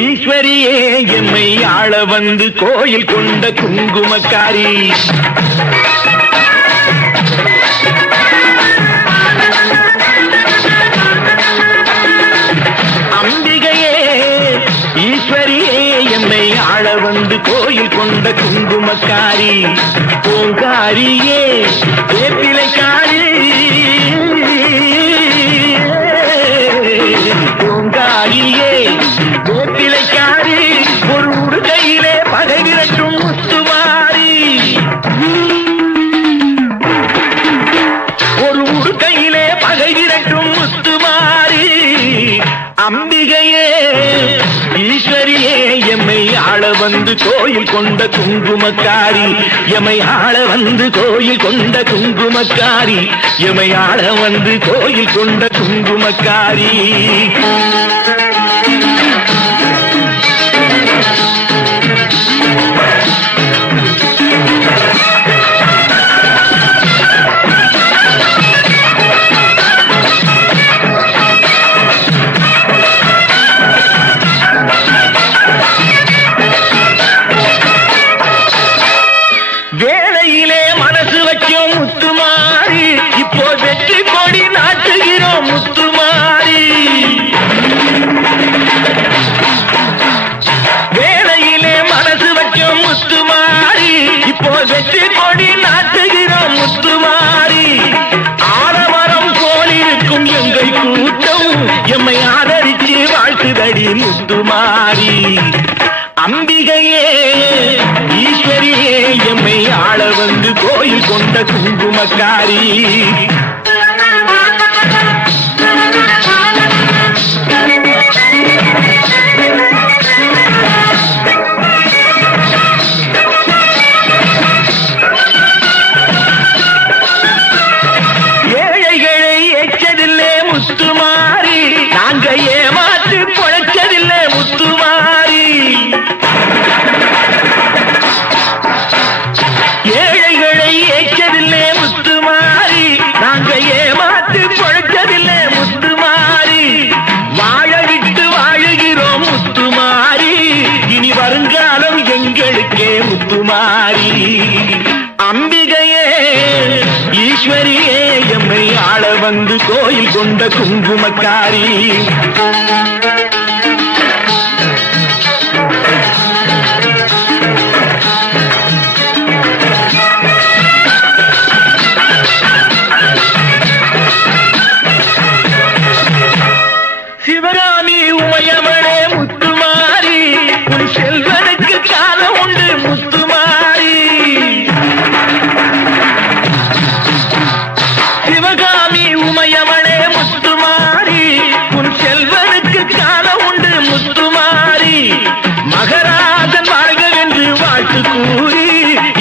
ஈஸ்வரியே எம்மை ஆள வந்து கோயில் கொண்ட குங்குமக்காரி. அம்பிகையே ஈஸ்வரியே எம்மை ஆள வந்து கோயில் கொண்ட குங்குமக்காரி. பூங்காரியே வேப்பிலைக்காரி. பூங்காரியே வேப்பிலைக்காரி. ஒரு உடுக்கையிலே பகை விரட்டும் முத்துமாரி. ஒரு உடுக்கையிலே பகை விரட்டும் முத்துமாரி. அம்பிகையே ஈஸ்வரியே எம்மை ஆள வந்து கோயில் கொண்ட குங்குமக்காரி. எம்மை ஆள வந்து கோயில் கொண்ட குங்குமக்காரி. எம்மை ஆள வந்து கோயில் கொண்ட குங்குமக்காரி. வேளையிலே மனசு வைக்கும் முத்துமாரி. இப்போ வெற்றி கொடி நாட்டுகிறோம் முத்துமாரி. வேளையிலே மனசு வைக்கும் முத்துமாரி. இப்போ வெற்றி கொடி நாட்டுகிறோம் முத்துமாரி. ஆலமரம் போலிருக்கும் எங்கள் கூட்டம் எம்மை ஆதரிச்சு வாழ்த்துதடி முத்துமாரி. அம்பிகையே ஈஸ்வரியே எம்மை ஆள வந்து கோயில் கொண்ட குங்குமக்காரி. ஏழைகளை ஏற்றதில்லை முத்துமாரி. நாங்க ஏமாற்று பொழைச்சதில்லை முத்துமாரி. ஏழைகளை ஏற்றதில்லை முத்துமாரி. நாங்க ஏமாற்று பொழைச்சதில்லை முத்துமாரி. வாழ விட்டு வாழுகிறோம் முத்துமாரி. இனி வருங்காலம் எங்களுக்கே முத்துமாரி. அம்பிகையே ஈஸ்வரியே எம்மை ஆள வந்து கோயில் கொண்ட குங்குமக்காரி. சிவகாமி உமையவளே முத்துமாரி. உன் செல்வனுக்கு காலம் உண்டு முத்துமாரி. சிவகாமி உமையவளே முத்துமாரி. உன் செல்வனுக்கு காலம் உண்டு முத்துமாரி. மகராஜன் வாழ்க என்று வாழ்த்து கூறி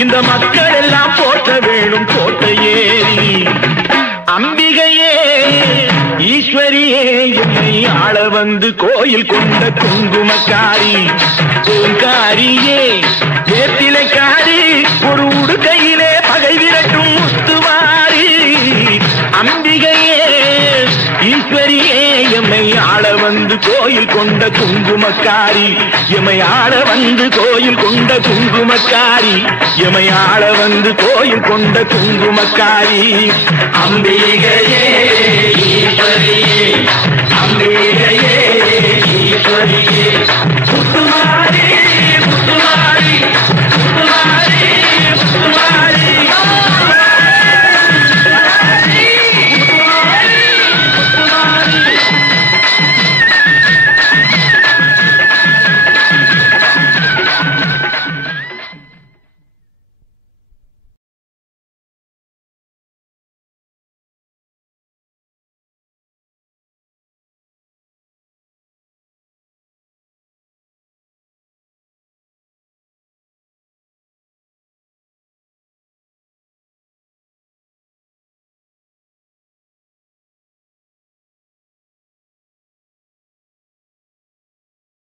இந்த மக்கள் எல்லாம் போற்ற வேணும் கோட்டையேறி. அம்பிகையே ஈஸ்வரியே எம்மை ஆள வந்து கோயில் கொண்ட குங்குமக்காரி. பூங்காரியே வேப்பிலைக்காரி. ஒரு உடுக்கையிலே பகை விரட்டும் முத்துமாரி. அம்பிகையே ஈஸ்வரியே எம்மை ஆள வந்து கோயில் கொண்ட குங்குமக்காரி. எம்மை ஆள வந்து கோயில் கொண்ட குங்குமக்காரி. எம்மை ஆள வந்து கோயில் கொண்ட குங்குமக்காரி. அம்பிகையே ஈஸ்வரியே